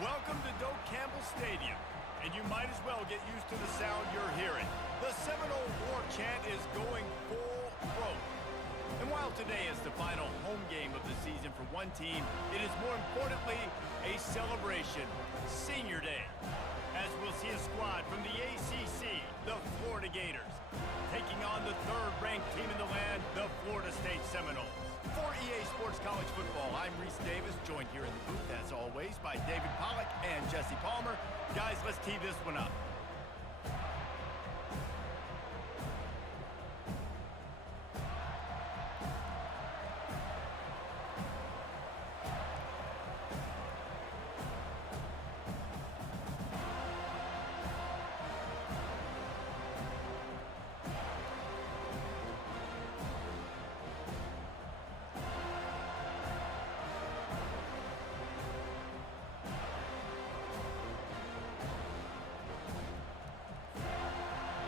Welcome to Doak Campbell Stadium, and you might as well get used to the sound you're hearing. The Seminole War Chant is going full throat. And while today is the final home game of the season for one team, it is more importantly a celebration, Senior Day, as we'll see a squad from the ACC, the Florida Gators, taking on the third-ranked team in the land, the Florida State Seminoles. For EA Sports College Football, I'm Reese Davis, joined here in the booth, as always, by David Pollack and Jesse Palmer. Guys, let's tee this one up.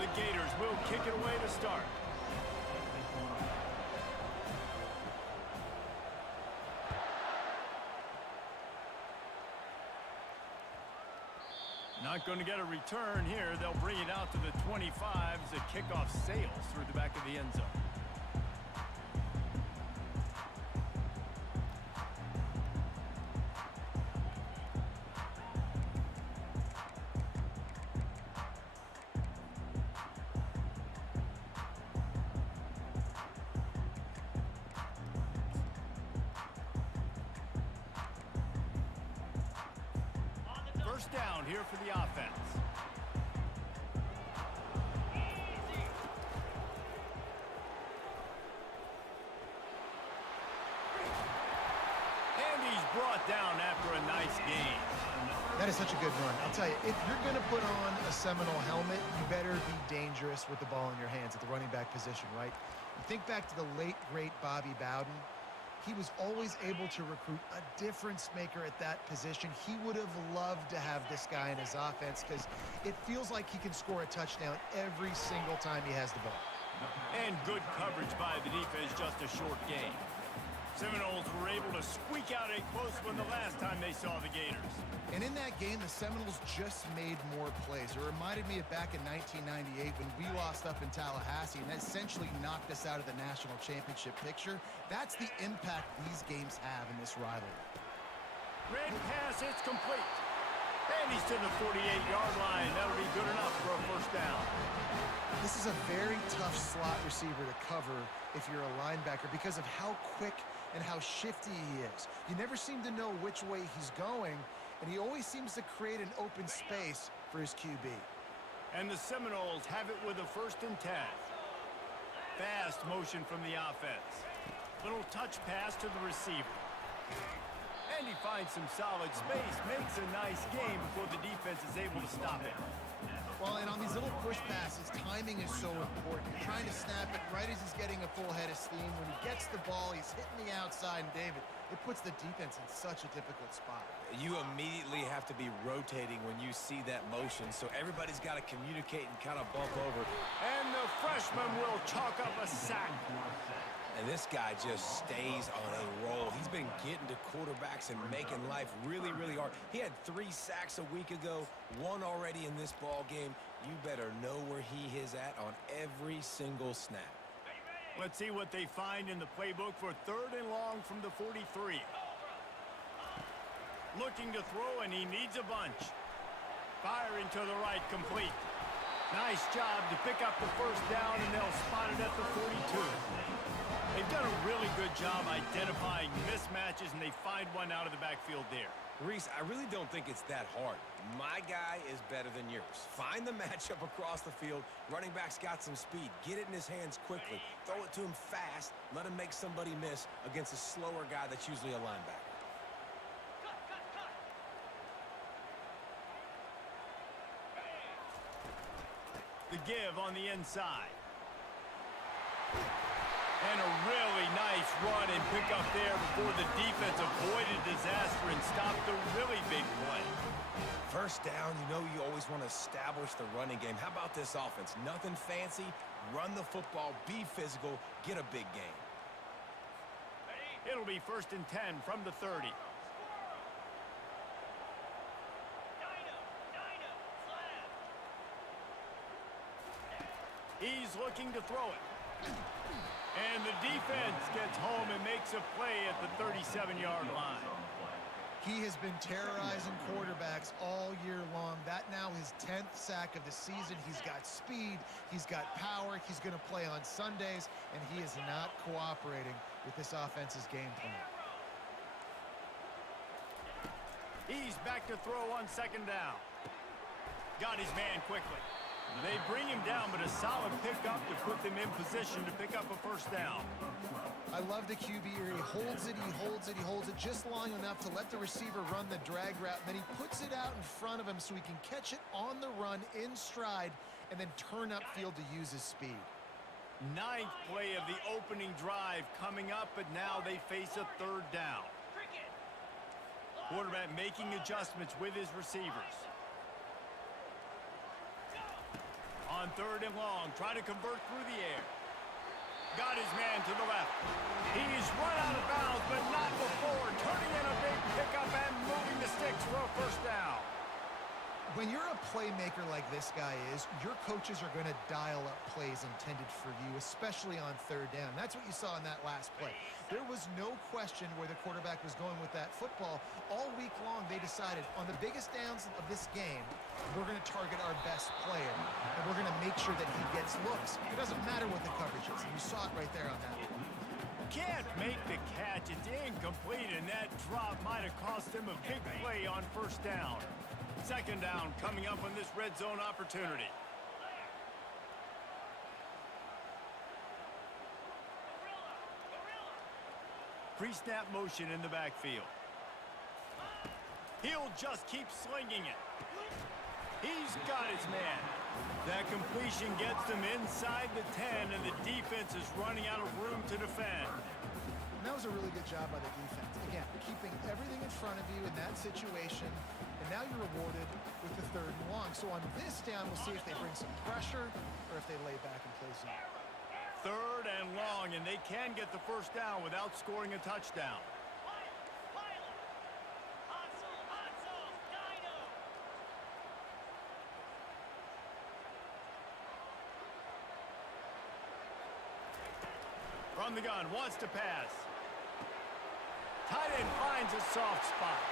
The Gators will kick it away to start. Not going to get a return here. They'll bring it out to the 25 as the kickoff sails through the back of the end zone. Down here for the offense. And he's brought down after a nice gain. That is such a good run. I'll tell you, if you're going to put on a Seminole helmet, you better be dangerous with the ball in your hands at the running back position, right? You think back to the late, great Bobby Bowden. He was always able to recruit a difference maker at that position. He would have loved to have this guy in his offense because it feels like he can score a touchdown every single time he has the ball. And good coverage by the defense, just a short gain. Seminoles were able to squeak out a close one the last time they saw the Gators. And in that game, the Seminoles just made more plays. It reminded me of back in 1998 when we lost up in Tallahassee and that essentially knocked us out of the national championship picture. That's the impact these games have in this rivalry. Red pass, it's complete. And he's to the 48-yard line. That'll be good enough for a first down. This is a very tough slot receiver to cover if you're a linebacker because of how quick and how shifty he is. You never seem to know which way he's going, and he always seems to create an open space for his QB. And the Seminoles have it with a 1st and 10. Fast motion from the offense. Little touch pass to the receiver. And he finds some solid space, makes a nice game before the defense is able to stop it. Well, and on these little push passes, timing is so important. You're trying to snap it right as he's getting a full head of steam. When he gets the ball, he's hitting the outside, and David, it puts the defense in such a difficult spot. You immediately have to be rotating when you see that motion, so everybody's got to communicate and kind of bump over. And the freshman will chalk up a sack. And this guy just stays on a roll. He's been getting to quarterbacks and making life really, really hard. He had 3 sacks a week ago, 1 already in this ball game. You better know where he is at on every single snap. Let's see what they find in the playbook for 3rd and long from the 43. Looking to throw, and he needs a bunch. Firing to the right, complete. Nice job to pick up the first down, and they'll spot it at the 42. They've done a really good job identifying mismatches, and they find one out of the backfield there. Reese, I really don't think it's that hard. My guy is better than yours. Find the matchup across the field. Running back's got some speed. Get it in his hands quickly. Throw it to him fast. Let him make somebody miss against a slower guy that's usually a linebacker. The give on the inside. And a really nice run and pick up there before the defense avoided disaster and stopped the really big play. First down, you know you always want to establish the running game. How about this offense? Nothing fancy. Run the football, be physical, get a big gain. It'll be 1st and 10 from the 30. He's looking to throw it. And the defense gets home and makes a play at the 37-yard line. He has been terrorizing quarterbacks all year long. That now his 10th sack of the season. He's got speed. He's got power. He's going to play on Sundays, and he is not cooperating with this offense's game plan. He's back to throw on second down. Got his man quickly. They bring him down, but a solid pickup to put them in position to pick up a first down. I love the QB here. He holds it, he holds it, he holds it just long enough to let the receiver run the drag route. Then he puts it out in front of him so he can catch it on the run in stride and then turn upfield to use his speed. Ninth play of the opening drive coming up, but now they face a third down. Quarterback making adjustments with his receivers. On third and long, trying to convert through the air. Got his man to the left. He's run out of bounds, but not before turning in a big pickup and moving the sticks for a first down. When you're a playmaker like this guy is, your coaches are going to dial up plays intended for you, especially on third down. That's what you saw in that last play. There was no question where the quarterback was going with that football. All week long, they decided on the biggest downs of this game, we're going to target our best player, and we're going to make sure that he gets looks. It doesn't matter what the coverage is. You saw it right there on that one. Can't make the catch. It's incomplete, and that drop might have cost him a big play on first down. Second down coming up on this red zone opportunity. Pre-snap motion in the backfield. He'll just keep slinging it. He's got his man. That completion gets them inside the 10, and the defense is running out of room to defend. And that was a really good job by the defense. Again, keeping everything in front of you in that situation, and now you're rewarded with the third and long. So on this down, we'll see if they bring some pressure or if they lay back and play zone. Third and long, and they can get the first down without scoring a touchdown. From the gun, wants to pass. Tight end finds a soft spot.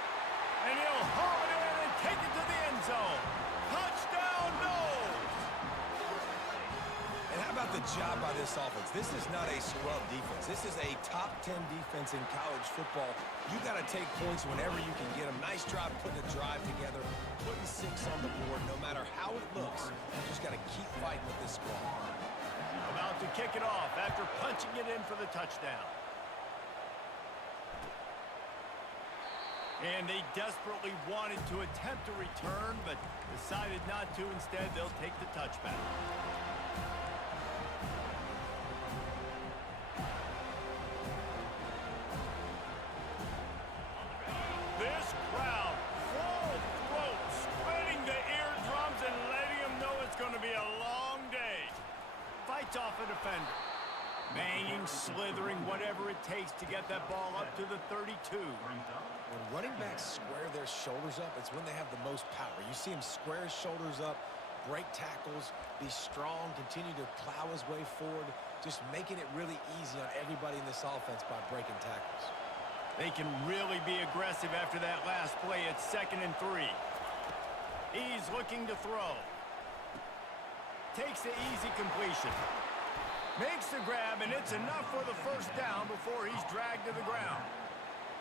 And he'll haul it in and take it to the end zone. Touchdown, Knowles! And how about the job by this offense? This is not a scrub defense. This is a top 10 defense in college football. You got to take points whenever you can get them. Nice job putting the drive together, putting 6 on the board. No matter how it looks, you just got to keep fighting with this squad. About to kick it off after punching it in for the touchdown. And they desperately wanted to attempt a return, but decided not to. Instead, they'll take the touchback. This crowd, full throat, splitting the eardrums and letting them know it's going to be a long day. Fights off a defender. Banging, slithering, whatever it takes to get that ball up to the 32. When running backs square their shoulders up, it's when they have the most power. You see him square his shoulders up, break tackles, be strong, continue to plow his way forward, just making it really easy on everybody in this offense by breaking tackles. They can really be aggressive after that last play. It's 2nd and 3. He's looking to throw. Takes the easy completion. Makes the grab, and it's enough for the first down before he's dragged to the ground.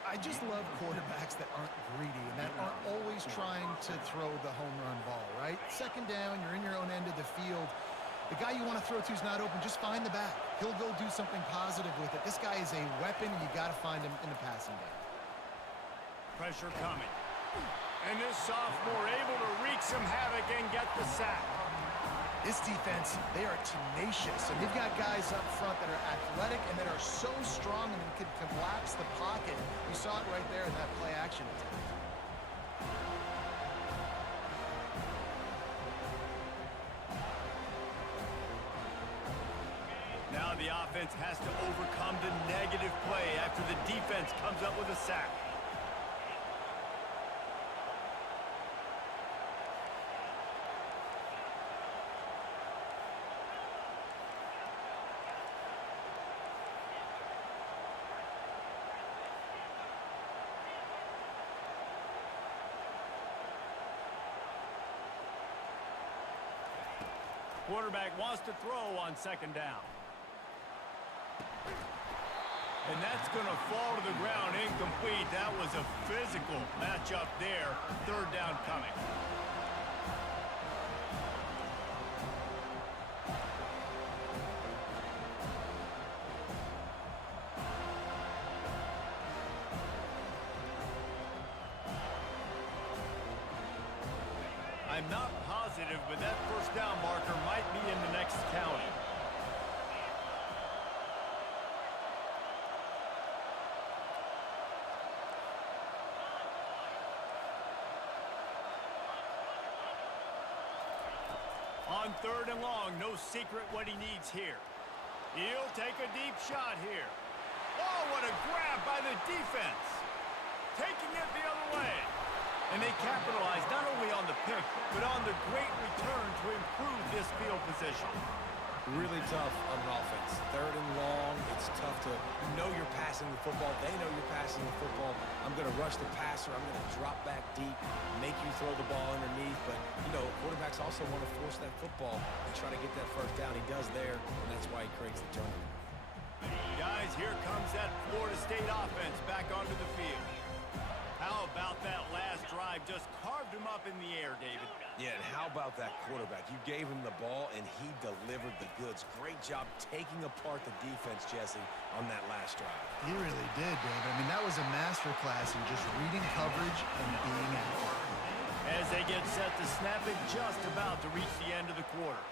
I just love quarterbacks that aren't greedy and that aren't always trying to throw the home run ball, right? Second down, you're in your own end of the field. The guy you want to throw to is not open. Just find the back. He'll go do something positive with it. This guy is a weapon, and you got to find him in the passing game. Pressure coming. And this sophomore able to wreak some havoc and get the sack. This defense, they are tenacious, and they've got guys up front that are athletic and that are so strong and can collapse the pocket. We saw it right there in that play action attempt. Now the offense has to overcome the negative play after the defense comes up with a sack. Quarterback wants to throw on second down. And that's going to fall to the ground incomplete. That was a physical matchup there. Third down coming. I'm not positive, but that first down marker might be in the next county. On third and long, no secret what he needs here. He'll take a deep shot here. Oh, what a grab by the defense. Taking it the other way. And they capitalize not only on the pick, but on the great return to improve this field position. Really tough on an offense. Third and long, it's tough to know you're passing the football. They know you're passing the football. I'm going to rush the passer. I'm going to drop back deep, make you throw the ball underneath. But, you know, quarterbacks also want to force that football and try to get that first down. He does there, and that's why he creates the turnover. Guys, here comes that Florida State offense back onto the field. How about that last drive? Just carved him up in the air, David. Yeah, and how about that quarterback? You gave him the ball, and he delivered the goods. Great job taking apart the defense, Jesse, on that last drive. He really did, David. I mean, that was a masterclass in just reading coverage and being accurate. As they get set to snap it, just about to reach the end of the quarter.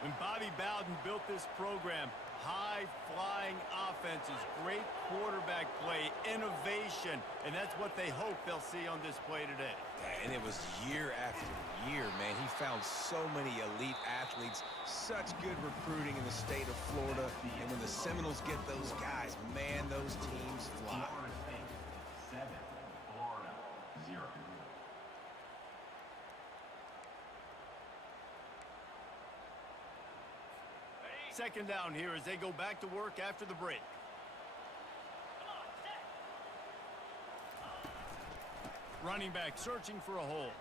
When Bobby Bowden built this program, high-flying offenses, great quarterback play, innovation, and that's what they hope they'll see on display today. And it was year after year, man. He found so many elite athletes, such good recruiting in the state of Florida, and when the Seminoles get those guys, man, those teams fly. 7, Florida 0. Second down here as they go back to work after the break. Running back searching for a hole.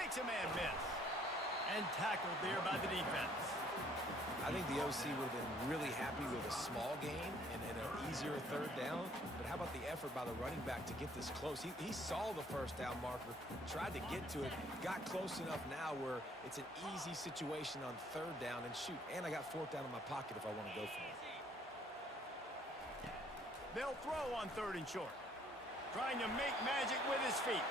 Makes a man miss. And tackled there by the defense. I think the OC would have been really happy with a small gain and an easier third down. But how about the effort by the running back to get this close? He saw the first down marker, tried to get to it, got close enough now where it's an easy situation on third down. And shoot, and I got fourth down in my pocket if I want to go for it. They'll throw on third and short. Trying to make magic with his feet.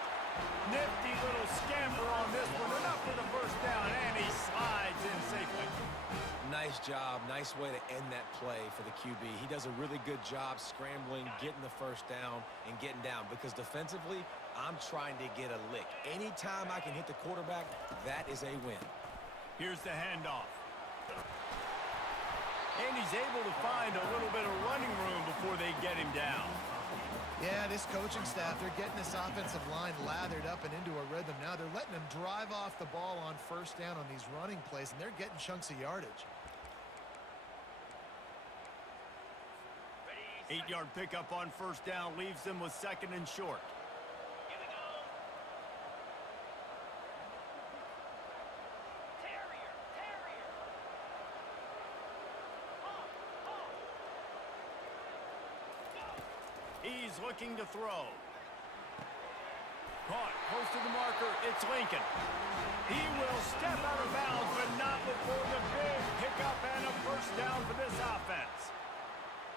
Nifty little scamper on this one. Enough for the first down, and he slides in safely. Nice job. Nice way to end that play for the QB. He does a really good job scrambling, getting the first down, and getting down. Because defensively, I'm trying to get a lick. Anytime I can hit the quarterback, that is a win. Here's the handoff. And he's able to find a little bit of running room before they get him down. Yeah, this coaching staff, they're getting this offensive line lathered up and into a rhythm now. They're letting them drive off the ball on first down on these running plays, and they're getting chunks of yardage. 8-yard pickup on first down leaves them with second and short. He's looking to throw. Caught close to the marker. It's Lincoln. He will step out of bounds, but not before the big pickup and a first down for this offense.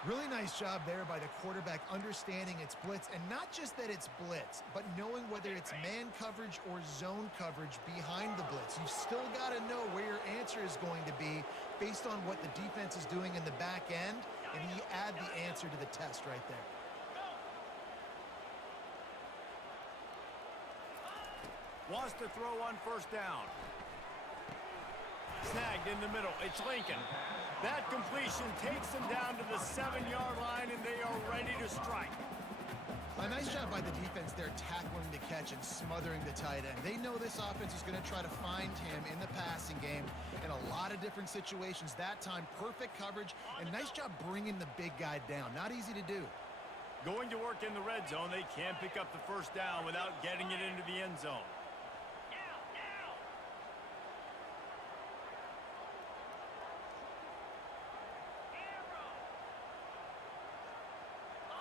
Really nice job there by the quarterback understanding it's blitz, and not just that it's blitz, but knowing whether it's man coverage or zone coverage behind the blitz. You've still got to know where your answer is going to be based on what the defense is doing in the back end, and he add the answer to the test right there. Wants to throw on first down. Snagged in the middle. It's Lincoln. That completion takes them down to the 7-yard line, and they are ready to strike. A nice job by the defense there tackling the catch and smothering the tight end. They know this offense is going to try to find him in the passing game in a lot of different situations. That time, perfect coverage, and nice job bringing the big guy down. Not easy to do. Going to work in the red zone. They can't pick up the first down without getting it into the end zone.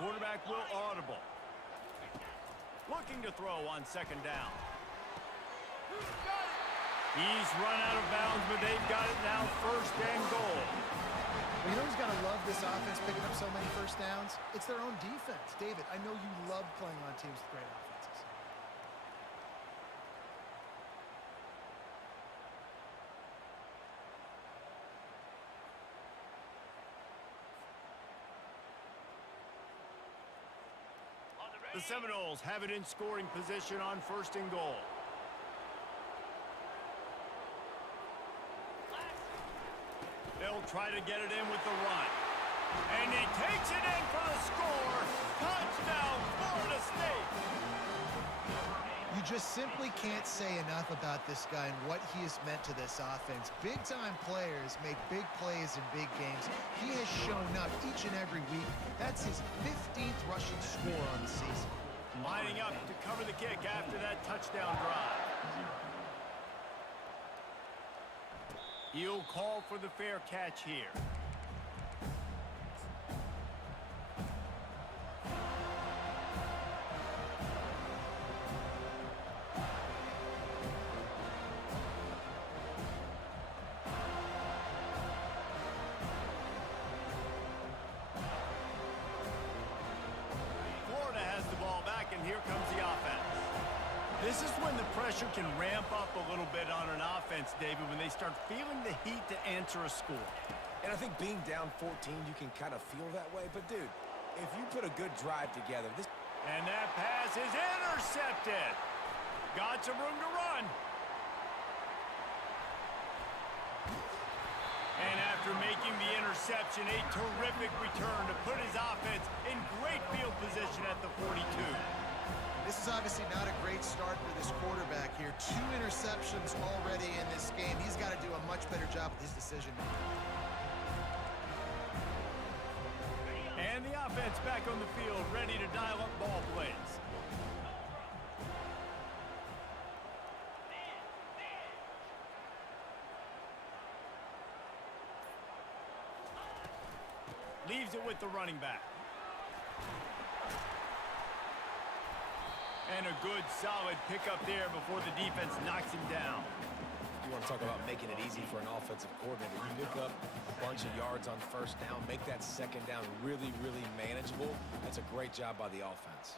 quarterback will audible. Looking to throw on second down. He's run out of bounds, but they've got it now, first and goal. Well, you know who's got to love this offense picking up so many first downs? It's their own defense. David, I know you love playing on teams with great offenses. The Seminoles have it in scoring position on first and goal. They'll try to get it in with the run. And he takes it in for the score. Touchdown, Florida State. You just simply can't say enough about this guy and what he has meant to this offense. Big-time players make big plays in big games. He has shown up each and every week. That's his 15th rushing score on the season. Lining up to cover the kick after that touchdown drive. He'll call for the fair catch here. Florida has the ball back, and here comes the offense. This is when the pressure can ramp up a little bit on an offense, David, when they start feeling the heat to answer a score. And I think being down 14, you can kind of feel that way. But, dude, if you put a good drive together, this... And that pass is intercepted. Got some room to run. And after making the interception, a terrific return to put his offense in great field position at the 42. This is obviously not a great start for this quarterback here. 2 interceptions already in this game. He's got to do a much better job with his decision-making. And the offense back on the field, ready to dial up ball plays. Leaves it with the running back. And a good, solid pickup there before the defense knocks him down. You want to talk about making it easy for an offensive coordinator. You pick up a bunch of yards on first down, make that second down really, really manageable. That's a great job by the offense.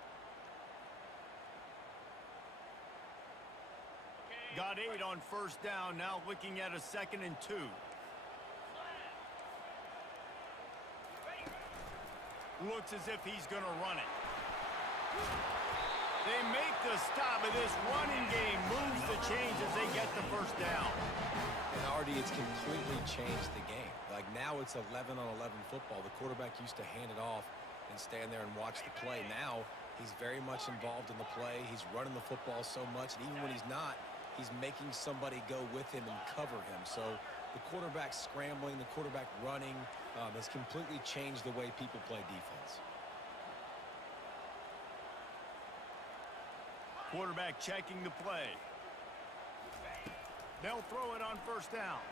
Got 8 on first down, now looking at a 2nd and 2. Looks as if he's going to run it. They make the stop of this running game, moves the chains as they get the first down. And already it's completely changed the game. Like now it's 11-on-11 football. The quarterback used to hand it off and stand there and watch the play. Now he's very much involved in the play. He's running the football so much, and even when he's not, he's making somebody go with him and cover him. So the quarterback scrambling, the quarterback running has completely changed the way people play defense. Quarterback checking the play. They'll throw it on first down.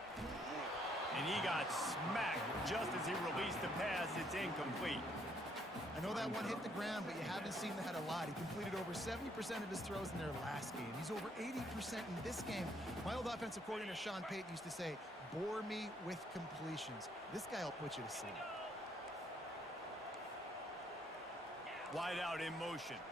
And he got smacked just as he released the pass. It's incomplete. I know that one hit the ground, but you haven't seen that a lot. He completed over 70% of his throws in their last game. He's over 80% in this game. My old offensive coordinator, Sean Payton, used to say, bore me with completions. This guy will put you to sleep. Wide out in motion.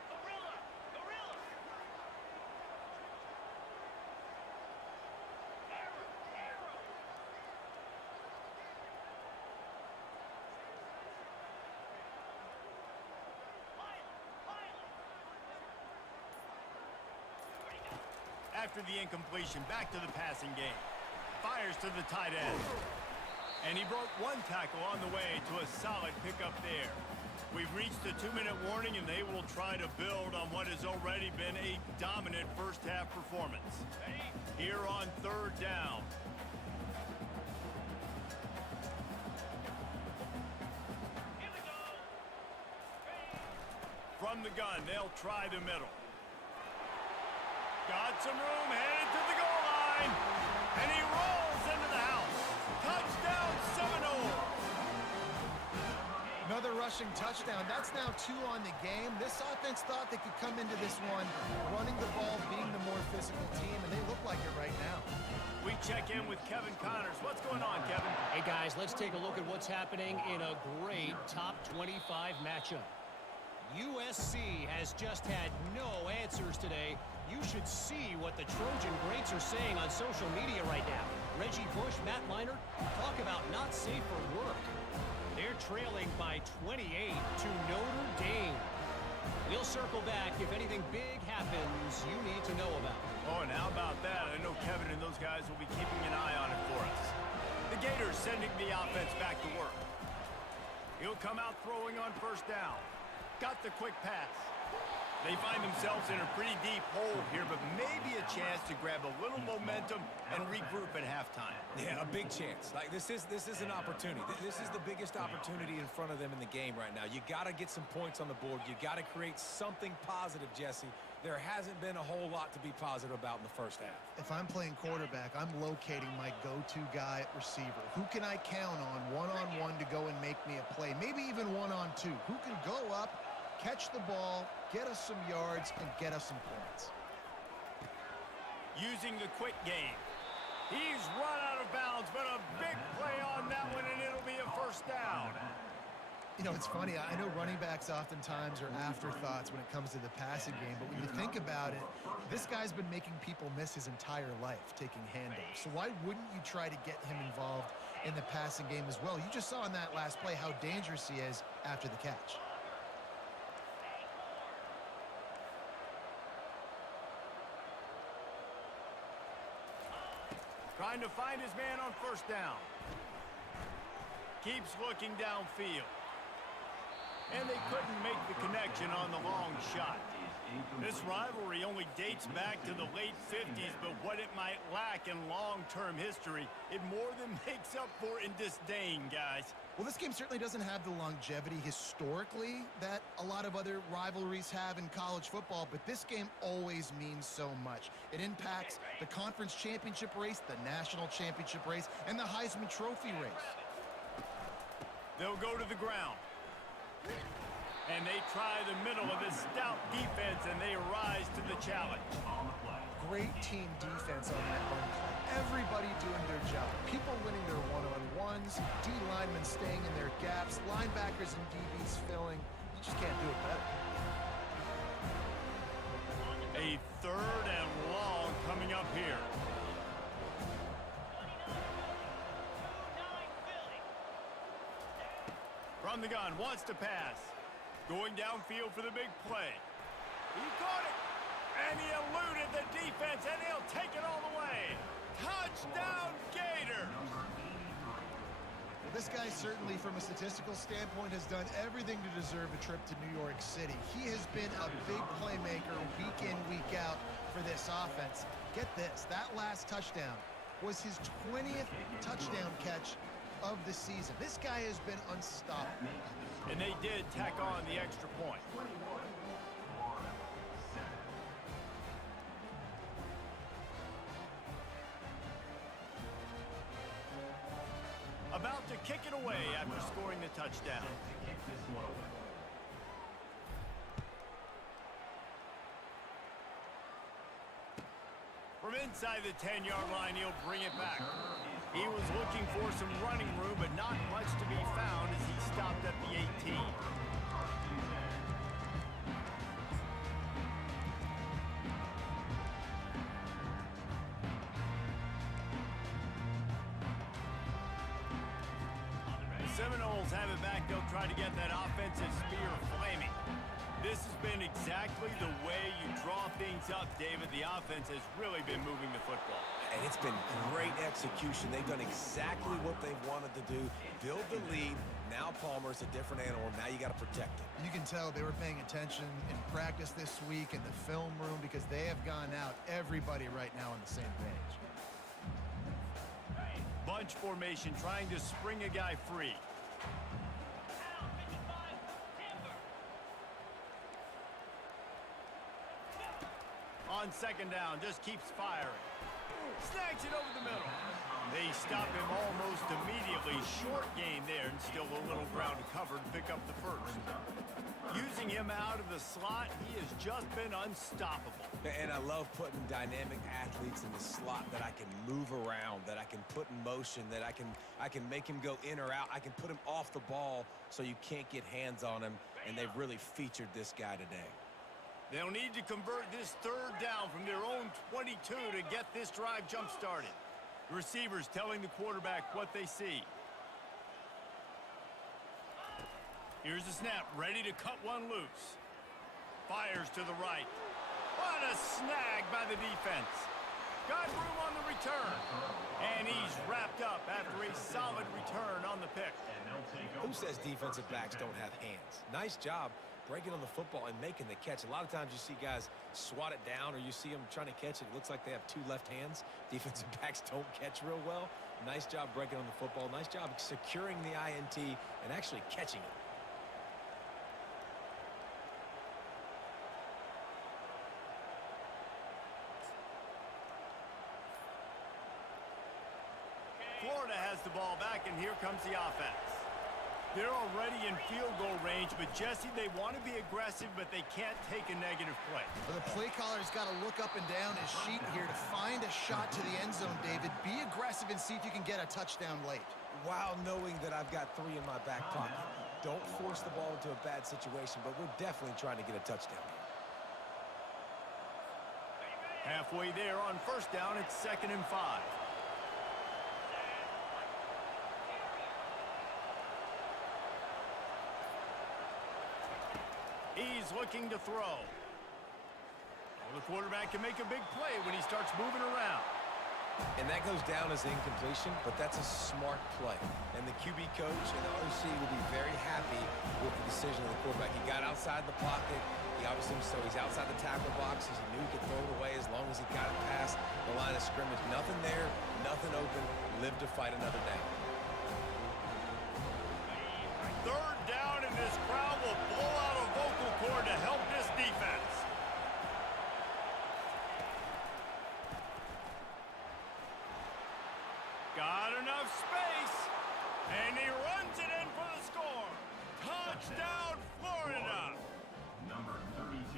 After the incompletion, back to the passing game. Fires to the tight end. And he broke one tackle on the way to a solid pickup there. We've reached the 2-minute warning, and they will try to build on what has already been a dominant first-half performance. Here on third down. From the gun, they'll try the middle. Got some room, headed to the goal line. And he rolls into the house. Touchdown, Seminoles. Another rushing touchdown. That's now 2 on the game. This offense thought they could come into this one running the ball, being the more physical team, and they look like it right now. We check in with Kevin Connors. What's going on, Kevin? Hey, guys, let's take a look at what's happening in a great top 25 matchup. USC has just had no answers today. You should see what the Trojan greats are saying on social media right now. Reggie Bush, Matt Leinart, talk about not safe for work. They're trailing by 28 to Notre Dame. We'll circle back if anything big happens you need to know about. Oh, and how about that? I know Kevin and those guys will be keeping an eye on it for us. The Gators sending the offense back to work. He'll come out throwing on first down. Got the quick pass. They find themselves in a pretty deep hole here, but maybe a chance to grab a little momentum and regroup at halftime. Yeah, a big chance. Like, this is an opportunity. This is the biggest opportunity in front of them in the game right now. You got to get some points on the board. You got to create something positive, Jesse. There hasn't been a whole lot to be positive about in the first half. If I'm playing quarterback, I'm locating my go-to guy at receiver. Who can I count on one-on-one to go and make me a play? Maybe even one-on-two. Who can go up, catch the ball, get us some yards, and get us some points. Using the quick game. He's run out of bounds, but a big play on that one, and it'll be a first down. You know, it's funny. I know running backs oftentimes are afterthoughts when it comes to the passing game, but when you think about it, this guy's been making people miss his entire life taking handoffs. So why wouldn't you try to get him involved in the passing game as well? You just saw in that last play how dangerous he is after the catch. Trying to find his man on first down. Keeps looking downfield. And they couldn't make the connection on the long shot. This rivalry only dates back to the late 50s, but what it might lack in long-term history, it more than makes up for in disdain, guys. Well, this game certainly doesn't have the longevity historically that a lot of other rivalries have in college football, but this game always means so much. It impacts the conference championship race, the national championship race, and the Heisman Trophy race. They'll go to the ground. And they try the middle of this stout defense, and they rise to the challenge. Great team defense on that run play. Everybody doing their job. People winning their one-on-ones, D linemen staying in their gaps, linebackers and DBs filling. You just can't do it better. A third and long coming up here. From the gun, wants to pass. Going downfield for the big play. He caught it, and he eluded the defense, and he'll take it all the way. Touchdown, Gators! Well, this guy certainly, from a statistical standpoint, has done everything to deserve a trip to New York City. He has been a big playmaker week in, week out for this offense. Get this, that last touchdown was his 20th touchdown catch of the season. This guy has been unstoppable. And they did tack on the extra point. About to kick it away after scoring the touchdown. From inside the 10-yard line, he'll bring it back. He was looking for some running room, but not much to be found as he stopped at the 18. The Seminoles have it back. They'll try to get that offensive spear flaming. This has been exactly the way you draw things up, David. The offense has really been moving the football. And it's been great execution. They've done exactly what they wanted to do. Build the lead. Now Palmer's a different animal. Now you got to protect it. You can tell they were paying attention in practice this week in the film room because they have gone out, everybody right now on the same page. Bunch formation, trying to spring a guy free. On second down, just keeps firing. Snags it over the middle. They stop him almost immediately. Short gain there, and still a little ground to cover to pick up the first. Using him out of the slot, he has just been unstoppable. And I love putting dynamic athletes in the slot that I can move around, that I can put in motion, that I can make him go in or out. I can put him off the ball so you can't get hands on him, and they've really featured this guy today. They'll need to convert this third down from their own 22 to get this drive jump-started. The receivers telling the quarterback what they see. Here's the snap, ready to cut one loose. Fires to the right. What a snag by the defense. Got room on the return. And he's wrapped up after a solid return on the pick. Who says defensive backs don't have hands? Nice job breaking on the football and making the catch. A lot of times you see guys swat it down, or you see them trying to catch it. It looks like they have two left hands. Defensive backs don't catch real well. Nice job breaking on the football. Nice job securing the INT and actually catching it. Florida has the ball back, and here comes the offense. They're already in field goal range, but Jesse, they want to be aggressive, but they can't take a negative play. Well, the play caller's got to look up and down his sheet here to find a shot to the end zone, David. Be aggressive and see if you can get a touchdown late. While knowing that I've got 3 in my back pocket. Don't force the ball into a bad situation, but we're definitely trying to get a touchdown here. Halfway there on first down, it's 2nd and 5. He's looking to throw. Well, the quarterback can make a big play when he starts moving around. And that goes down as incompletion, but that's a smart play. And the QB coach and the OC will be very happy with the decision of the quarterback. He got outside the pocket. He obviously, so he's outside the tackle box. He knew he could throw it away as long as he got it past the line of scrimmage. Nothing there, nothing open. Live to fight another down. Third down, and this crowd will blow out a vocal cord to help this defense. Got enough space, and he runs it in for the score. Touchdown, Florida.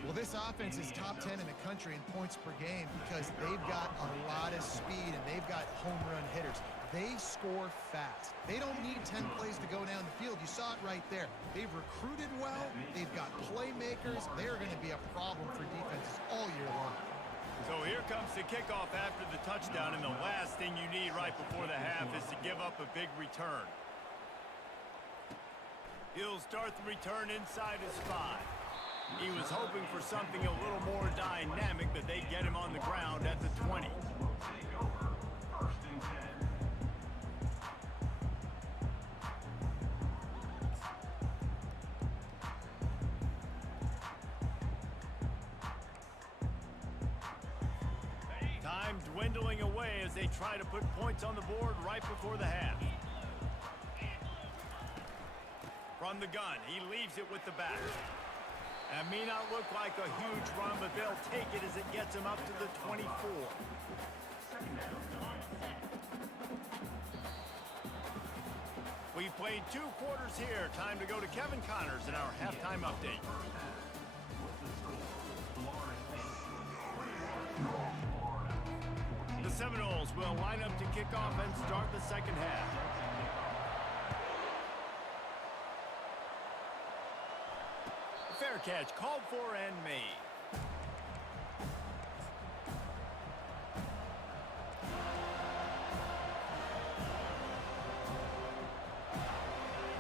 Well, this offense is top 10 in the country in points per game because they've got a lot of speed and they've got home run hitters. They score fast. They don't need 10 plays to go down the field. You saw it right there. They've recruited well. They've got playmakers. They're going to be a problem for defenses all year long. So here comes the kickoff after the touchdown, and the last thing you need right before the half is to give up a big return. He'll start the return inside his 5. He was hoping for something a little more dynamic, but they get him on the ground at the 20. Time dwindling away as they try to put points on the board right before the half. From the gun, he leaves it with the back. That may not look like a huge run, but they'll take it as it gets him up to the 24. We've played 2 quarters here. Time to go to Kevin Connors in our halftime update. The Seminoles will line up to kick off and start the second half. Fair catch called for and made.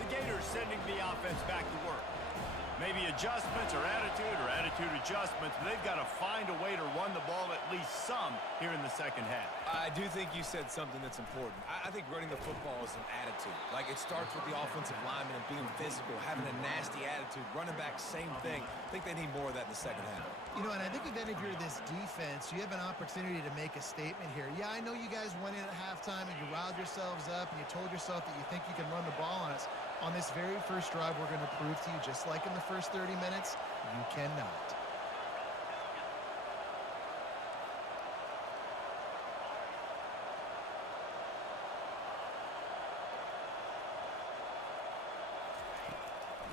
The Gators sending the offense back to work. Maybe adjustments or attitude adjustments, but they've got to find a way to run the ball at least some here in the second half. I do think you said something that's important. I think running the football is an attitude. Like, it starts with the offensive lineman and being physical, having a nasty attitude. Running back, same thing. I think they need more of that in the second half. You know, and I think if any of you're this defense, you have an opportunity to make a statement here. Yeah, I know you guys went in at halftime and you riled yourselves up and you told yourself that you think you can run the ball on us. On this very first drive, we're going to prove to you, just like in the first 30 minutes, you cannot.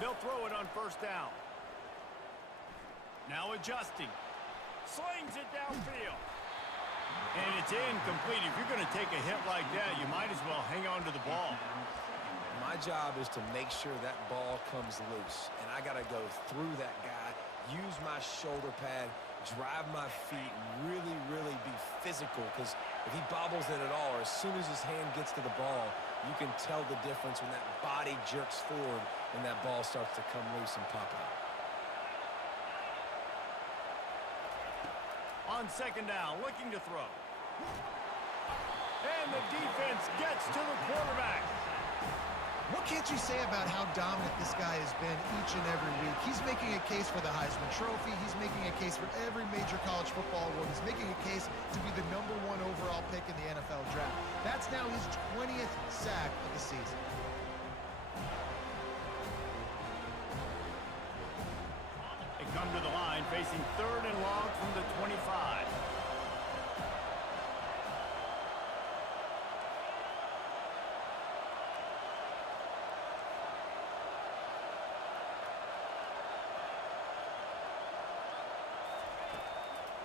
They'll throw it on first down. Now adjusting. Slings it downfield. And it's incomplete. If you're going to take a hit like that, you might as well hang on to the ball. My job is to make sure that ball comes loose. And I got to go through that guy, use my shoulder pad, drive my feet, really, really be physical. Because if he bobbles it at all, or as soon as his hand gets to the ball, you can tell the difference when that body jerks forward and that ball starts to come loose and pop out. On second down, looking to throw. And the defense gets to the quarterback. What can't you say about how dominant this guy has been each and every week? He's making a case for the Heisman Trophy. He's making a case for every major college football award. He's making a case to be the #1 overall pick in the NFL draft. That's now his 20th sack of the season. They come to the line facing 3rd and long from the 25.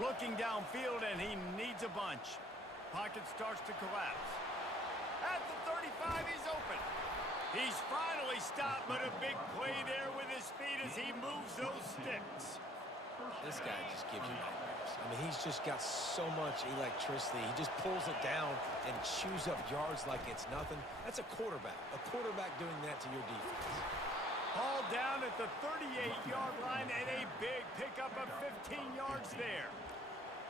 Looking downfield, and he needs a bunch. Pocket starts to collapse. At the 35, he's open. He's finally stopped, but a big play there with his feet as he moves those sticks. This guy just gives you nightmares. I mean, he's just got so much electricity. He just pulls it down and chews up yards like it's nothing. That's a quarterback. A quarterback doing that to your defense. Hauled down at the 38-yard line, and a big pickup of 15 yards there.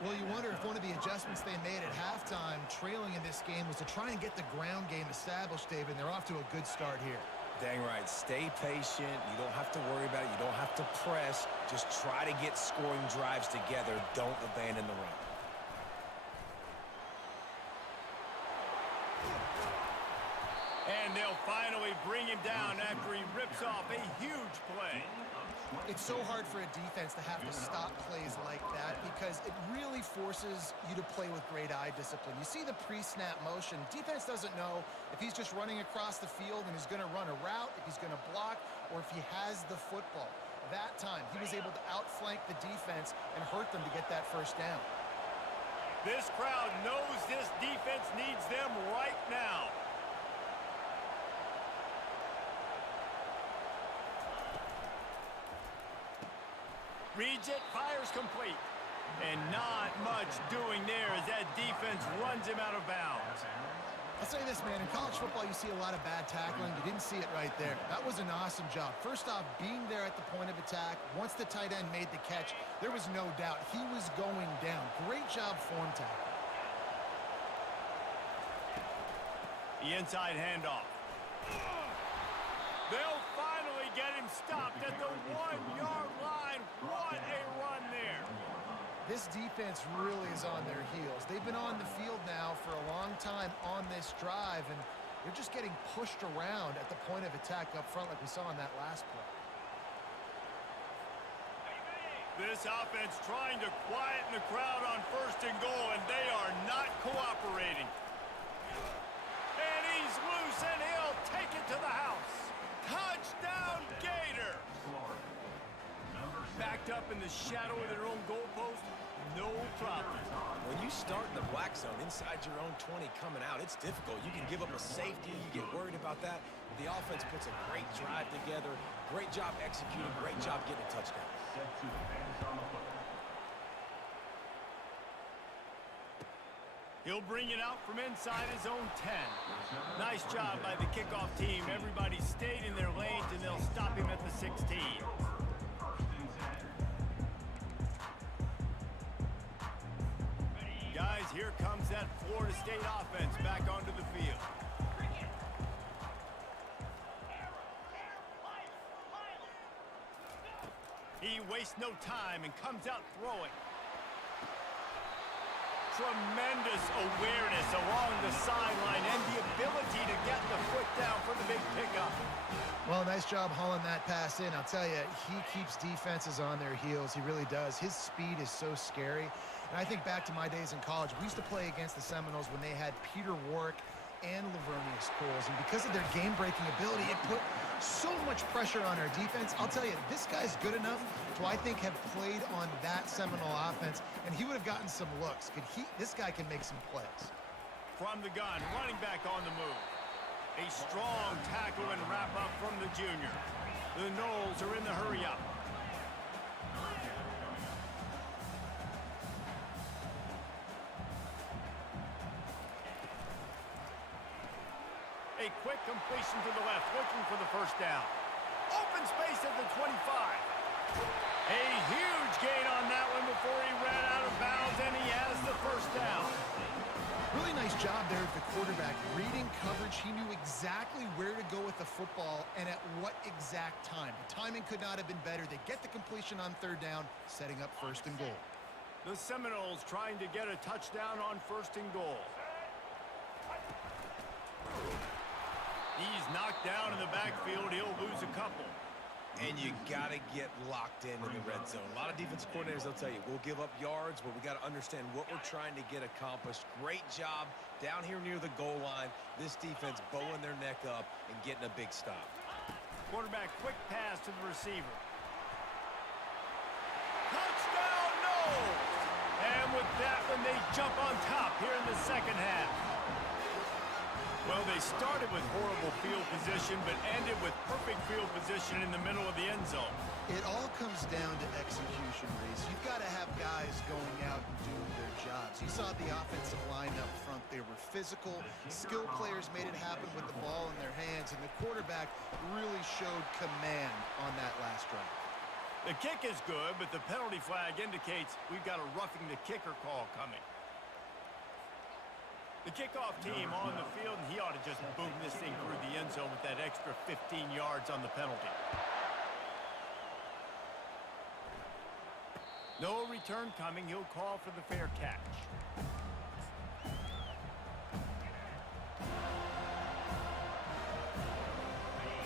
Well, you wonder if one of the adjustments they made at halftime, trailing in this game, was to try and get the ground game established, David, and they're off to a good start here. Dang right. Stay patient. You don't have to worry about it. You don't have to press. Just try to get scoring drives together. Don't abandon the run. And they'll finally bring him down after he rips off a huge play. It's so hard for a defense to have to stop plays like that because it really forces you to play with great eye discipline. You see the pre-snap motion. Defense doesn't know if he's just running across the field and is going to run a route, if he's going to block, or if he has the football. That time, he was able to outflank the defense and hurt them to get that first down. This crowd knows this defense needs them right now. Reads it, fires complete. And not much doing there as that defense runs him out of bounds. I'll say this, man. In college football, you see a lot of bad tackling. You didn't see it right there. That was an awesome job. First off, being there at the point of attack. Once the tight end made the catch, there was no doubt he was going down. Great job form tackle. The inside handoff. They'll finally get him stopped at the 1-yard line. What a run there. This defense really is on their heels. They've been on the field now for a long time on this drive, and they're just getting pushed around at the point of attack up front like we saw in that last play. This offense trying to quieten the crowd on 1st and goal, and they are not cooperating. And he's loose, and he'll take it to the house. Touchdown, Gators! Backed up in the shadow of their own goalpost, no problem. When you start in the black zone inside your own 20 coming out, it's difficult. You can give up a safety. You get worried about that. The offense puts a great drive together. Great job executing. Great job getting a touchdown. He'll bring it out from inside his own 10. Nice job by the kickoff team. Everybody stayed in their lanes, and they'll stop him at the 16. Guys, here comes that Florida State offense back onto the field. He wastes no time and comes out throwing. Tremendous awareness along the sideline and the ability to get the foot down for the big pickup. Well, nice job hauling that pass in. I'll tell you, he keeps defenses on their heels. He really does. His speed is so scary. And I think back to my days in college. We used to play against the Seminoles when they had Peter Warrick and Lavernius Coles. And because of their game-breaking ability, it put so much pressure on our defense. I'll tell you, this guy's good enough to, I think, have played on that Seminole offense, and he would have gotten some looks. This guy can make some plays. From the gun, running back on the move. A strong tackle and wrap-up from the junior. The Noles are in the hurry-up. A quick completion to the left, looking for the first down. Open space at the 25. A huge gain on that one before he ran out of bounds, and he has the first down. Really nice job there of the quarterback. Reading coverage, he knew exactly where to go with the football and at what exact time. The timing could not have been better. They get the completion on third down, setting up first and goal. The Seminoles trying to get a touchdown on first and goal. He's knocked down in the backfield. He'll lose a couple. And you got to get locked in the red zone. A lot of defensive coordinators, they'll tell you, we'll give up yards, but we got to understand what we're trying to get accomplished. Great job down here near the goal line. This defense bowing their neck up and getting a big stop. Quarterback, quick pass to the receiver. Touchdown, Noles! And with that one, they jump on top here in the second half. Well, they started with horrible field position, but ended with perfect field position in the middle of the end zone. It all comes down to execution, Reese. You've got to have guys going out and doing their jobs. You saw the offensive line up front. They were physical. Skilled players made it happen with the ball in their hands, and the quarterback really showed command on that last drive. The kick is good, but the penalty flag indicates we've got a roughing the kicker call coming. The kickoff team on the field, and he ought to just boom this thing through the end zone with that extra 15 yards on the penalty. No return coming. He'll call for the fair catch.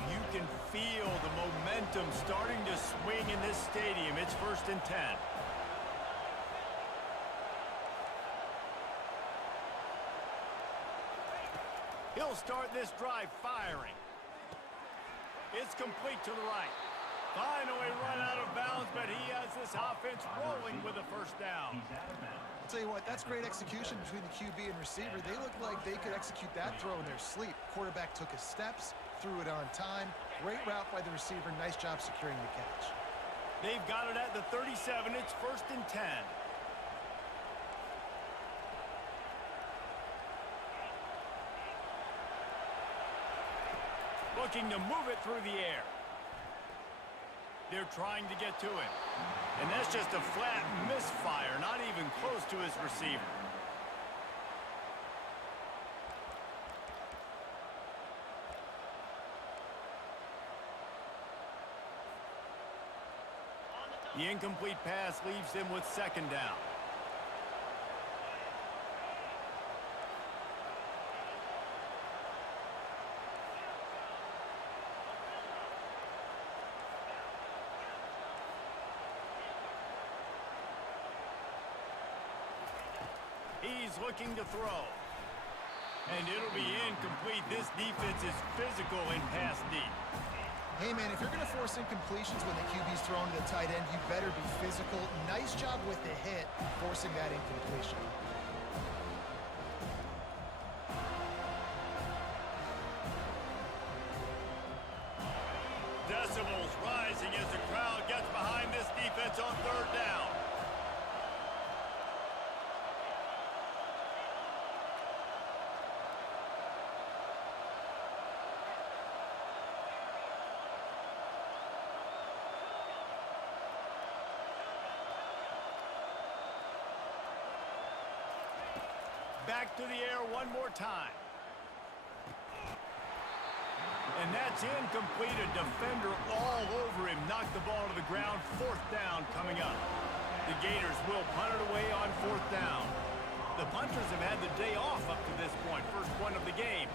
You can feel the momentum starting to swing in this stadium. It's 1st and 10. He'll start this drive firing. It's complete to the right. Finally run out of bounds, but he has this offense rolling with a first down. I'll tell you what, that's great execution between the QB and receiver. They look like they could execute that throw in their sleep. Quarterback took his steps, threw it on time. Great route by the receiver. Nice job securing the catch. They've got it at the 37. It's 1st and 10. Looking to move it through the air. They're trying to get to him. And that's just a flat misfire, not even close to his receiver. The incomplete pass leaves them with second down. He's looking to throw. And it'll be incomplete. This defense is physical and pass deep. Hey, man, if you're going to force incompletions when the QB's throwing to the tight end, you better be physical. Nice job with the hit, forcing that incompletion. Decibels rising as the crowd gets behind this defense on third down. Back to the air one more time. And that's incomplete. A defender all over him. Knocked the ball to the ground. 4th down coming up. The Gators will punt it away on 4th down. The punters have had the day off up to this point. First one of the game.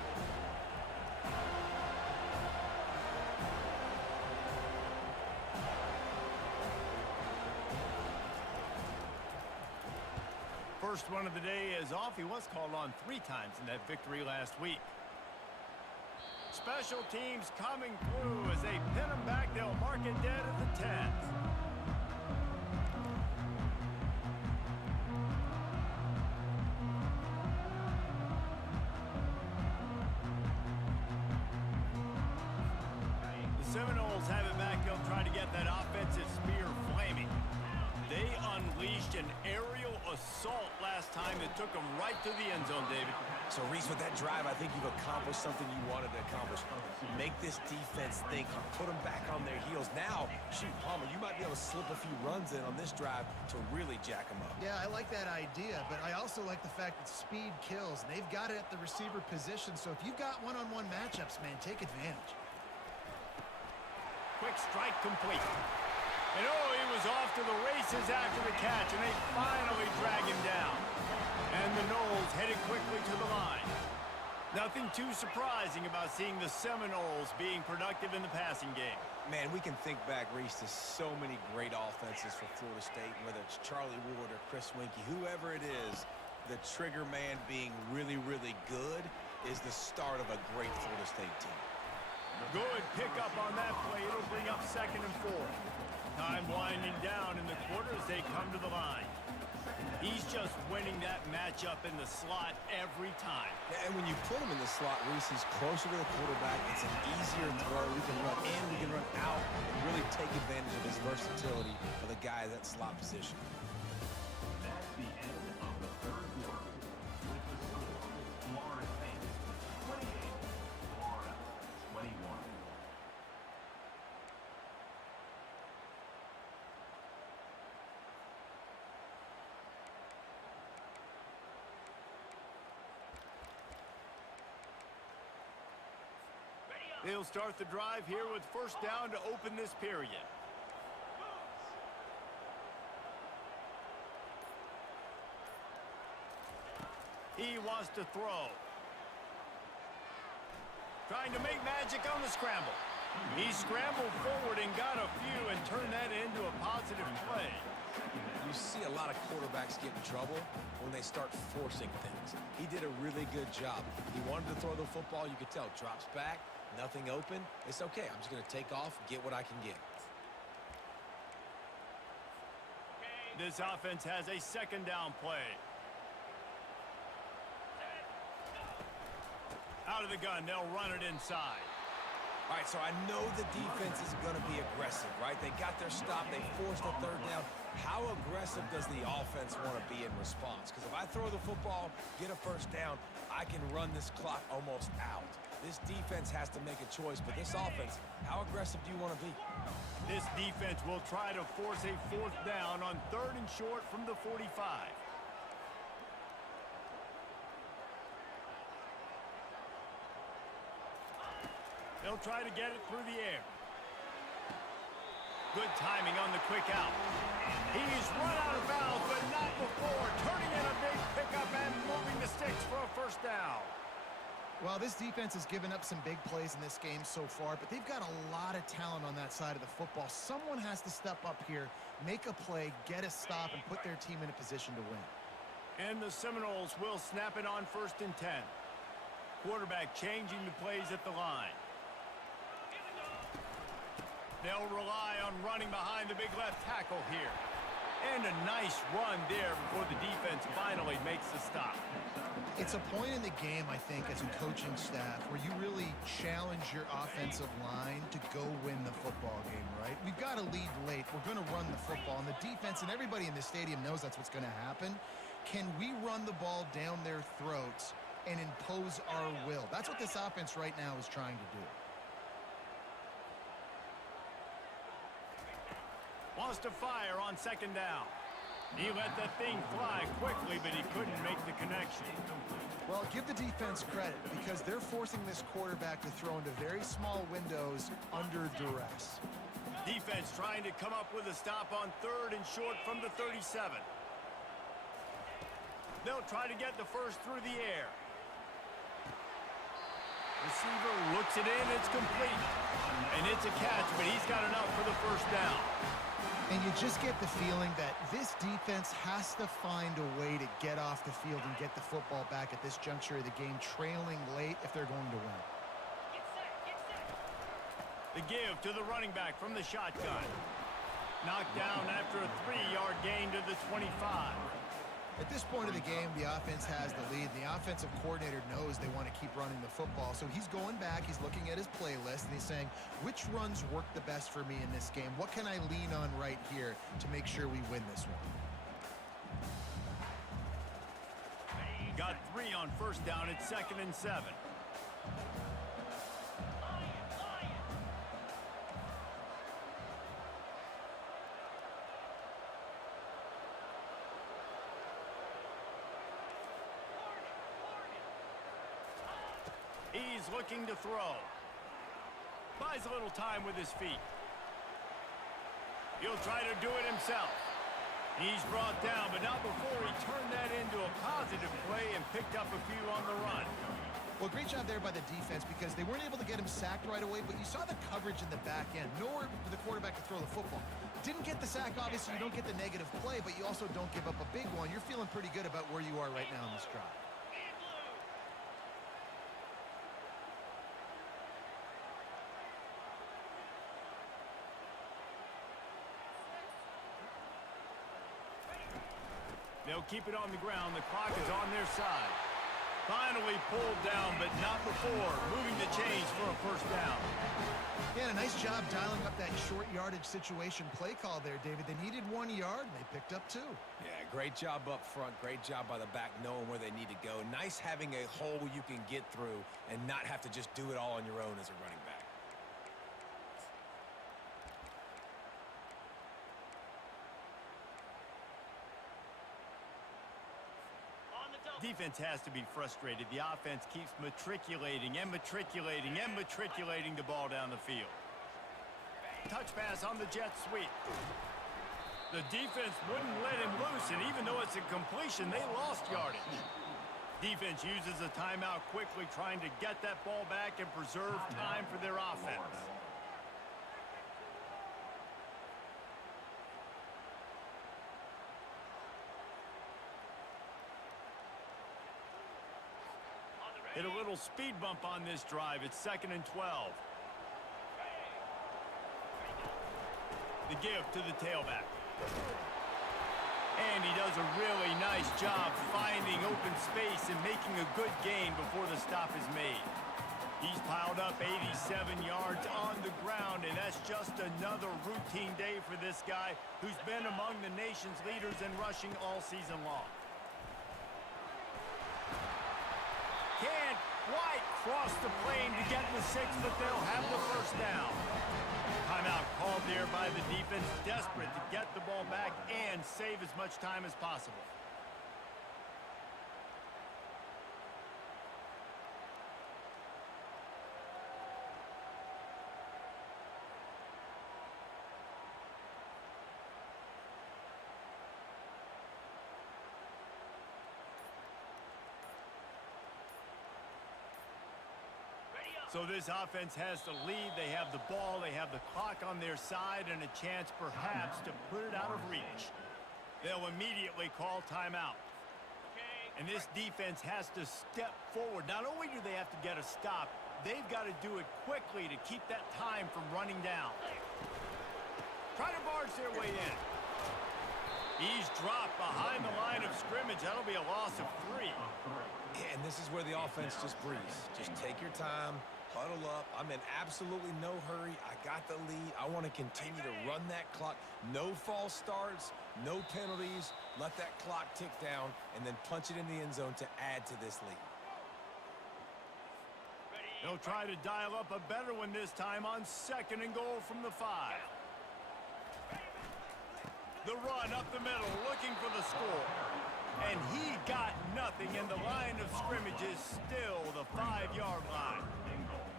first one of the day is off. He was called on 3 times in that victory last week. Special teams coming through as they pin him back. They'll mark it dead at the 10. The Seminoles have it back. They'll try to get that offensive spear flaming. They unleashed an aerial assault last time that took them right to the end zone, David. So, Reese, with that drive, I think you've accomplished something you wanted to accomplish. Make this defense think. You put them back on their heels. Now, shoot, Palmer, you might be able to slip a few runs in on this drive to really jack them up. Yeah, I like that idea, but I also like the fact that speed kills, and they've got it at the receiver position. So if you've got one-on-one matchups, man, take advantage. Quick strike complete. And oh, he was off to the races after the catch, and they finally drag him down. And the Noles headed quickly to the line. Nothing too surprising about seeing the Seminoles being productive in the passing game. Man, we can think back, Reese, to so many great offenses for Florida State, whether it's Charlie Ward or Chris Winkie, whoever it is, the trigger man being really, really good is the start of a great Florida State team. Good pickup on that play. It'll bring up 2nd and 4. Time winding down in the quarter as they come to the line. He's just winning that matchup in the slot every time. And when you put him in the slot, Reese, he's closer to the quarterback. It's an easier throw. We can run in, we can run out, and really take advantage of his versatility of the guy at that slot position. That's the end of the third quarter. With the score, Florida State 28, Florida 21. They'll start the drive here with 1st down to open this period. He wants to throw. Trying to make magic on the scramble. He scrambled forward and got a few and turned that into a positive play. You see a lot of quarterbacks get in trouble when they start forcing things. He did a really good job. He wanted to throw the football. You could tell. Drops back, nothing open. It's okay. I'm just going to take off, get what I can get. This offense has a 2nd down play. Out of the gun, they'll run it inside. All right, so I know the defense is going to be aggressive, right? They got their stop. They forced a 3rd down. How aggressive does the offense want to be in response? Because if I throw the football, get a 1st down, I can run this clock almost out. This defense has to make a choice, but this offense, how aggressive do you want to be? This defense will try to force a 4th down on 3rd and short from the 45. They'll try to get it through the air. Good timing on the quick out. He's run out of bounds, but not before. Turning in a big pickup and moving the sticks for a 1st down. Well, this defense has given up some big plays in this game so far, but they've got a lot of talent on that side of the football. Someone has to step up here, make a play, get a stop, and put their team in a position to win. And the Seminoles will snap it on 1st and 10. Quarterback changing the plays at the line. They'll rely on running behind the big left tackle here. And a nice run there before the defense finally makes the stop. It's a point in the game, I think, as a coaching staff where you really challenge your offensive line to go win the football game, right? We've got to lead late. We're going to run the football. And the defense and everybody in the stadium knows that's what's going to happen. Can we run the ball down their throats and impose our will? That's what this offense right now is trying to do. Wants to fire on 2nd down. He let that thing fly quickly, but he couldn't make the connection. Well, give the defense credit because they're forcing this quarterback to throw into very small windows under duress. Defense trying to come up with a stop on 3rd and short from the 37. They'll try to get the 1st through the air. Receiver looks it in. It's complete. And it's a catch, but he's got enough for the 1st down. And you just get the feeling that this defense has to find a way to get off the field and get the football back at this juncture of the game, trailing late if they're going to win. The give to the running back from the shotgun. Knocked down after a 3-yard gain to the 25. At this point of the game, the offense has the lead. The offensive coordinator knows they want to keep running the football. So he's going back, he's looking at his playlist, and he's saying, which runs work the best for me in this game? What can I lean on right here to make sure we win this one? Got 3 on first down at 2nd and 7. He's looking to throw. Buys a little time with his feet. He'll try to do it himself. He's brought down, but not before he turned that into a positive play and picked up a few on the run. Well, great job there by the defense because they weren't able to get him sacked right away, but you saw the coverage in the back end. Nowhere for the quarterback to throw the football. Didn't get the sack, obviously. You don't get the negative play, but you also don't give up a big one. You're feeling pretty good about where you are right now in this drive. They'll keep it on the ground. The clock is on their side. Finally pulled down, but not before. Moving the chains for a first down. Yeah, a nice job dialing up that short yardage situation play call there, David. They needed 1 yard, and they picked up 2. Yeah, great job up front. Great job by the back knowing where they need to go. Nice having a hole you can get through and not have to just do it all on your own as a running back. Defense has to be frustrated. The offense keeps matriculating and matriculating and matriculating the ball down the field. Touch pass on the jet sweep. The defense wouldn't let him loose, and even though it's a completion, they lost yardage. Defense uses a timeout quickly, trying to get that ball back and preserve time for their offense. Hit a little speed bump on this drive. It's 2nd and 12. The give to the tailback. And he does a really nice job finding open space and making a good gain before the stop is made. He's piled up 87 yards on the ground, and that's just another routine day for this guy who's been among the nation's leaders in rushing all season long. Can't quite cross the plane to get the 6, but they'll have the first down. Timeout called there by the defense, desperate to get the ball back and save as much time as possible. So this offense has the lead. They have the ball. They have the clock on their side and a chance perhaps to put it out of reach. They'll immediately call timeout. And this defense has to step forward. Not only do they have to get a stop, they've got to do it quickly to keep that time from running down. Try to barge their way in. He's dropped behind the line of scrimmage. That'll be a loss of 3. And this is where the offense just breathes. Just take your time. Huddle up. I'm in absolutely no hurry. I got the lead. I want to continue to run that clock. No false starts, no penalties. Let that clock tick down and then punch it in the end zone to add to this lead. They'll try to dial up a better one this time on 2nd and goal from the 5. The run up the middle, looking for the score. And he got nothing, and the line of scrimmage is still the 5-yard line.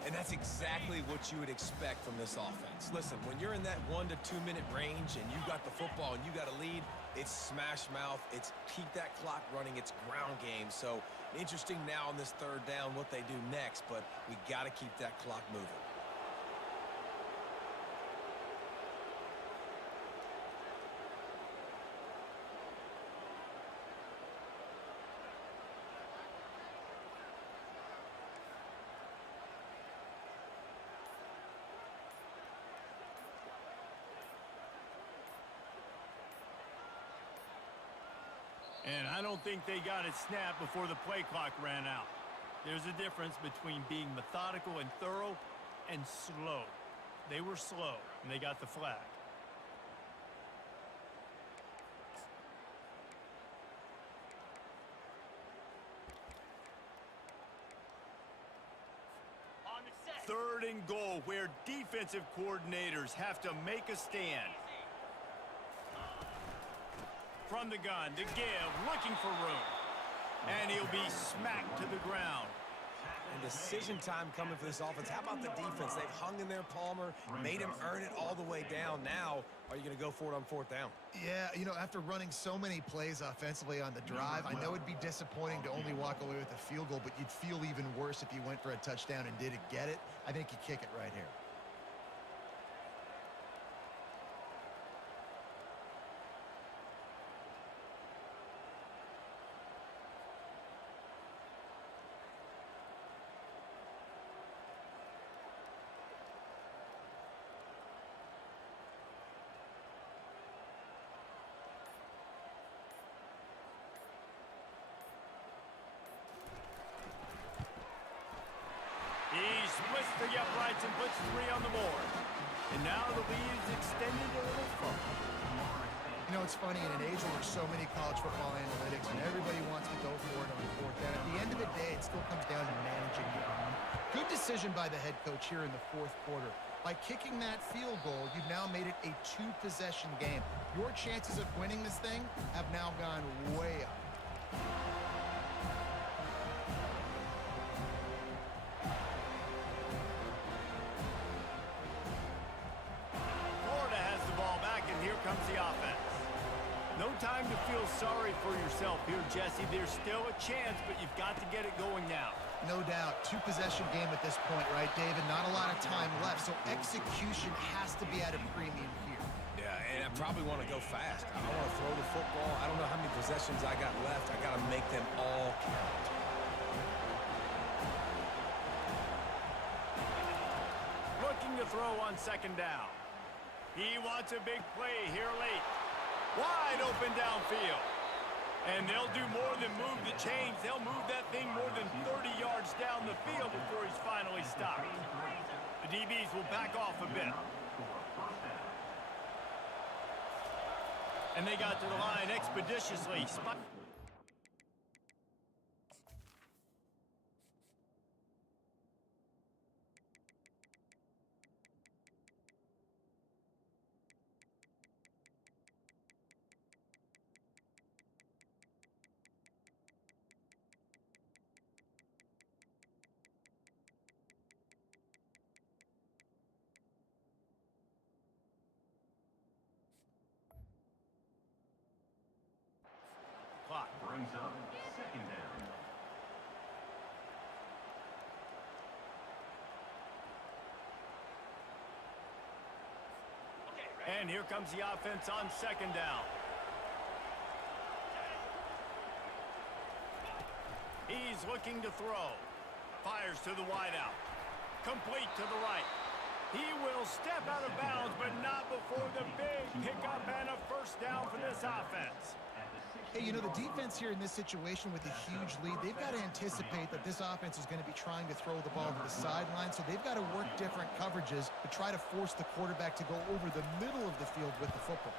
And that's exactly what you would expect from this offense. Listen, when you're in that 1 to 2 minute range and you got the football and you got a lead, it's smash mouth, it's keep that clock running, it's ground game. So interesting now on this 3rd down what they do next, but we got to keep that clock moving. And I don't think they got it snapped before the play clock ran out. There's a difference between being methodical and thorough and slow. They were slow, and they got the flag. Third and goal, where defensive coordinators have to make a stand. From the gun to give, looking for room. And he'll be smacked to the ground. And decision time coming for this offense. How about the defense? They've hung in there, Palmer, made him earn it all the way down. Now, are you going to go for it on fourth down? Yeah, you know, after running so many plays offensively on the drive, I know it'd be disappointing to only walk away with a field goal, but you'd feel even worse if you went for a touchdown and didn't get it. I think you kick it right here. He splits the uprights and puts 3 on the board. And now the lead is extended a little further. You know, it's funny, in an age where there's so many college football analytics and everybody wants to go for it on fourth down, at the end of the day, it still comes down to managing the game. Good decision by the head coach here in the fourth quarter. By kicking that field goal, you've now made it a 2-possession game. Your chances of winning this thing have now gone way up. Comes the offense. No time to feel sorry for yourself here, Jesse. There's still a chance, but you've got to get it going now. No doubt. 2-possession game at this point, right, David? Not a lot of time left, so execution has to be at a premium here. Yeah, and I probably want to go fast. I want to throw the football. I don't know how many possessions I got left. I got to make them all count. Looking to throw on second down. He wants a big play here late. Wide open downfield. And they'll do more than move the chains. They'll move that thing more than 30 yards down the field before he's finally stopped. The DBs will back off a bit. And they got to the line expeditiously. Brings up second down. And here comes the offense on second down. He's looking to throw. Fires to the wideout. Complete to the right. He will step out of bounds, but not before the big pickup and a first down for this offense. Hey, you know, the defense here in this situation with a huge lead, they've got to anticipate that this offense is going to be trying to throw the ball to the sideline, so they've got to work different coverages to try to force the quarterback to go over the middle of the field with the football.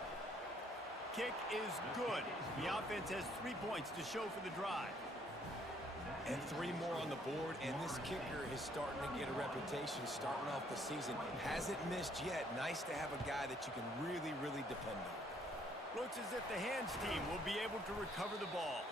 Kick is good. The offense has 3 points to show for the drive. And 3 more on the board, and this kicker is starting to get a reputation starting off the season. Hasn't missed yet. Nice to have a guy that you can really, really depend on. Looks as if the hands team will be able to recover the ball.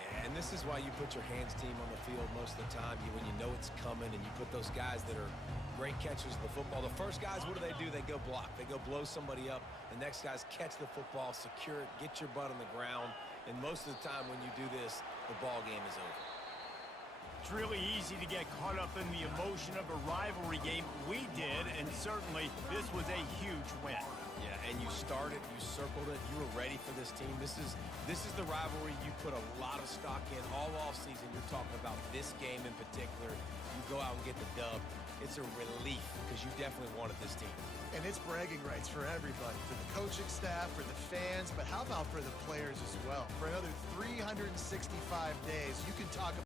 Yeah, and this is why you put your hands team on the field most of the time. When you know it's coming, and you put those guys that are great catchers of the football. The first guys, what do? They go block. They go blow somebody up. The next guys catch the football, secure it, get your butt on the ground. And most of the time when you do this, the ball game is over. It's really easy to get caught up in the emotion of a rivalry game. We did, and certainly this was a huge win. Yeah, and you started, you circled it, you were ready for this team. This is the rivalry you put a lot of stock in all offseason. You're talking about this game in particular. You go out and get the dub, it's a relief because you definitely wanted this team. And it's bragging rights for everybody, for the coaching staff, for the fans, but how about for the players as well? For another 365 days, you can talk about